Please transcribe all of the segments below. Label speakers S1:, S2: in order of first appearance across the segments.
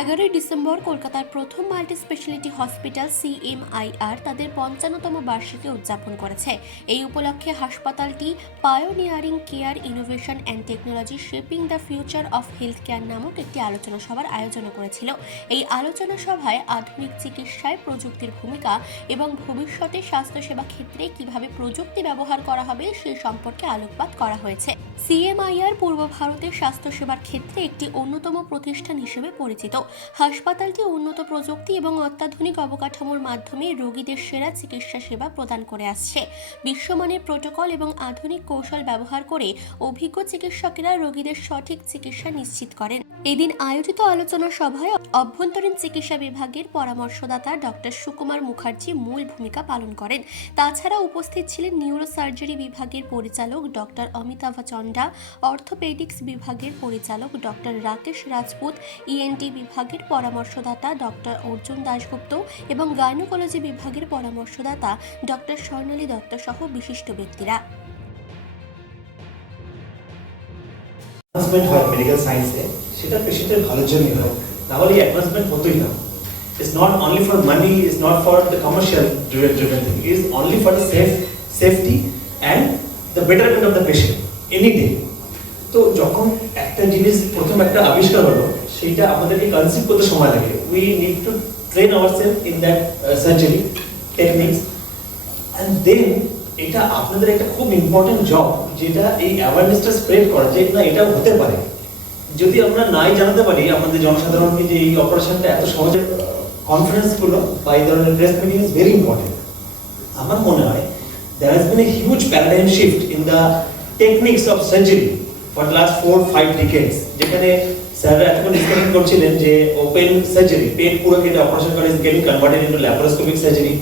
S1: এগারোই ডিসেম্বর কলকাতার প্রথম মাল্টি স্পেশালিটি হসপিটাল সিএমআইআর তাদের পঞ্চান্নতম বার্ষিকী উদযাপন করেছে। এই উপলক্ষে হাসপাতালটি pioneering care innovation and technology shaping the future of health care নামক একটি আলোচনা সভার আয়োজন করেছিল। এই আলোচনা সভায় আধুনিক চিকিৎসায় প্রযুক্তির ভূমিকা এবং ভবিষ্যতে স্বাস্থ্যসেবা ক্ষেত্রে কীভাবে প্রযুক্তি ব্যবহার করা হবে সে সম্পর্কে আলোকপাত করা হয়েছে। সিএমআইআর পূর্ব ভারতের স্বাস্থ্যসেবার ক্ষেত্রে একটি অন্যতম প্রতিষ্ঠান হিসেবে পরিচিত। হাসপাতালটি উন্নত প্রযুক্তি এবং অত্যাধুনিক অবকাঠামোর মাধ্যমে রোগীদের সেরা চিকিৎসা সেবা প্রদান করে আসছে। বিশ্বমানের প্রোটোকল এবং আধুনিক কৌশল ব্যবহার করে অভিজ্ঞ চিকিৎসকেরা রোগীদের সঠিক চিকিৎসা নিশ্চিত করেন। এদিন আয়োজিত আলোচনা সভায় অভ্যন্তরীণ চিকিৎসা বিভাগের পরামর্শদাতা ডক্টর সুকুমার মুখার্জি মূল ভূমিকা পালন করেন। তাছাড়া উপস্থিত ছিলেন নিউরো সার্জারি বিভাগের পরিচালক ডক্টর অমিতাভ চন্ডা, অর্থোপেডিক্স বিভাগের পরিচালক ডক্টর রাকেশ রাজপুত ইএনটি বিভাগের পরামর্শদাতা ডক্টর অর্জুন দাশগুপ্ত এবং গাইনোকোলজি বিভাগের পরামর্শদাতা ডক্টর স্বর্ণালী দত্ত সহ বিশিষ্ট ব্যক্তিরা।
S2: মেডিকেল সায়েন্সে সেটা পেশেন্টের ভালোর জন্যই হয় তাহলে অ্যাডভান্সমেন্ট হতোই না। It's not only for money is not for the commercial driven thing is only for the safe safety and the betterment of the patient any day তো যখন একটা জিনিস প্রথম একটা আবিষ্কার হলো, সেইটা আমাদেরকে কনসিভ করতে সময় লাগে। We need to train our self in that surgery techniques and then এটা আপনাদের একটা খুব ইম্পর্টেন্ট জব যেটা এই অ্যাওয়ারনেসটা স্প্রেড করা যে না, এটাও হতে পারে। যদি আমরা নাই জানাতে পারি, আমাদের জনসাধারণকে যে এই অপারেশনটা এত সহজে কনফিডেন্স করল বা এই ধরনের press meeting is very important আমার মনে হয় there has been a huge paradigm shift in the techniques of surgery for the last four five decades যেখানে স্যাররা এতক্ষণ ডিসকাশন করছিলেন যে ওপেন সার্জারি পেট পুরো কেটে অপারেশন করা is getting converted into laparoscopic surgery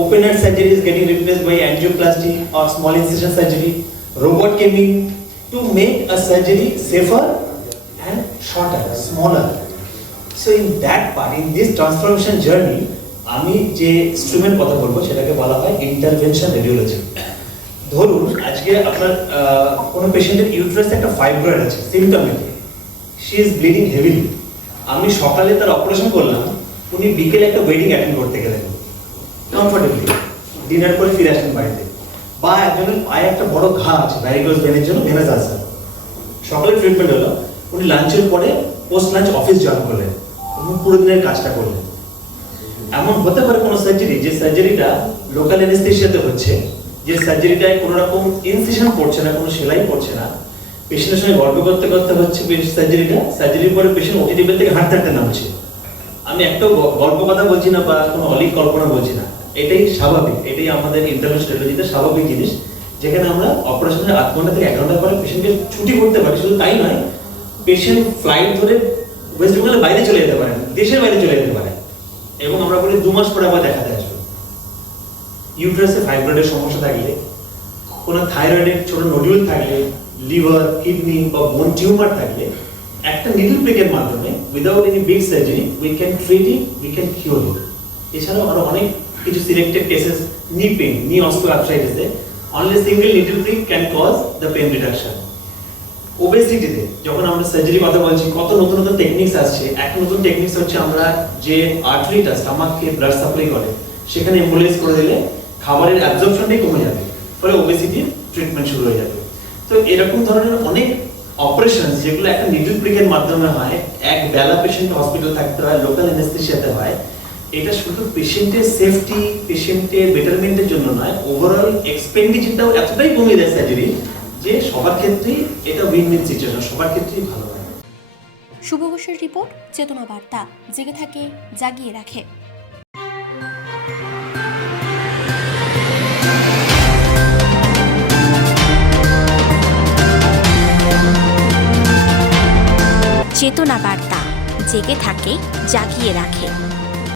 S2: open heart surgery is getting replace by angioplasty or small incision surgery robot coming to make a surgery safer and shorter smaller. So in that part, in this transformation journey, আমি যে স্ট্রিমের কথা বলব, সেটাকে বলা হয় intervention radiology ধরুন, আজকে আপনার কোনো পেশেন্টের ইউট্রাসে একটা ফাইব্রয়েড আছে symptomatic she is bleeding heavily আমি সকালে তার অপারেশন করলাম, উনি বিকেলে একটা ওয়েডিং অ্যাটেন্ড করতে গেলেন। কমফোর্টেবলি ডিনার করে ফিরে আসেন বাড়িতে। বা একজনের পায়ে একটা বড় ঘা আছে ভ্যারিগোজ ভেনের জন্য ভেনাস আছে সকালে ট্রিটমেন্ট হলো। উনি লাঞ্চের পরে পোস্ট লাঞ্চ অফিস জয়েন করলেন। উনি পুরো দিনের কাজটা করলেন। এমন হতে পারে কোনো সার্জারি যে সার্জারিটা লোকাল অ্যানেস্থেশিয়াতে হচ্ছে, যে সার্জারিটায় কোনো রকম ইনসিশন পড়ছে না, কোনো সেলাই পড়ছে না পেশেন্টের সঙ্গে গল্প করতে করতে হচ্ছে সার্জারিটা সার্জারির পরে পেশেন্ট ওটি টেবিল থেকে হাঁটতে হাঁটতে নামছে। আমি একটাও গল্প কথা বলছি না বা কোনো অলিক কল্পনা বলছি না। এটাই স্বাভাবিক, এটাই আমাদের ইন্টারভেনশন রেডিওলজিতে স্বাভাবিক জিনিস, যেখানে আমরা অপারেশনের আধ ঘণ্টা থেকে এক ঘণ্টা পরে পেশেন্টকে ছুটি করতে পারি। শুধু তাই নয় পেশেন্ট ফ্লাইট ধরে ওয়েস্ট বেঙ্গলের বাইরে চলে যেতে পারেন দেশের বাইরে চলে যেতে পারে। এবং আমরা বলি দু মাস পরে আবার দেখাতে আসবে। ইউট্রাসে ফাইব্রয়েডের সমস্যা থাকলে, কোনো থাইরয়েডের ছোট নডিউল থাকলে লিভার কিডনি বা বোন টিউমার থাকলে, একটা নিডল প্রিকের মাধ্যমে without any big surgery we can treat it we can cure it এছাড়াও আরও অনেক কিছু selected cases knee pain knee অস্টিওআর্থ্রাইটিসে only single needle prick can cause the pain reduction ওবেসিটিতে যখন আমরা সার্জারি কথা বলছি, কত নতুন নতুন টেকনিক্স আসছে এক নতুন টেকনিক্স হচ্ছে আমরা যে আর্টারিটা স্টামাককে ব্লাড সাপ্লাই করে, সেখানে এম্বুলেন্স করে দিলে খাবারের অ্যাবজর্পশনটাই কমে যাবে, ফলে ওবেসিটির ট্রিটমেন্ট শুরু হয়ে যাবে। তো এরকম ধরনের অনেক অপারেশন যেগুলো একটা নিডল প্রিকের মাধ্যমে হয়, এক বেলা পেশেন্ট হসপিটাল থাকতে হয় লোকাল অ্যানেস্থেশিয়াতে হয়, এটা শুধু পেশেন্টের সেফটি পেশেন্টের বেটারমেন্টের জন্য নয় ওভারঅল এক্সপেন্ডিচারটাও এতটাই কমিয়ে দেয় সার্জারি যে সবার ক্ষেত্রেই এটা উইন উইন সিচুয়েশন সবার ক্ষেত্রেই ভালো হয়।
S1: শুভ ঘোষের রিপোর্ট, চেতনা বার্তা। জেগে থাকে, জাগিয়ে রাখে।
S3: চেতনা বার্তা। জেগে থাকে, জাগিয়ে রাখে।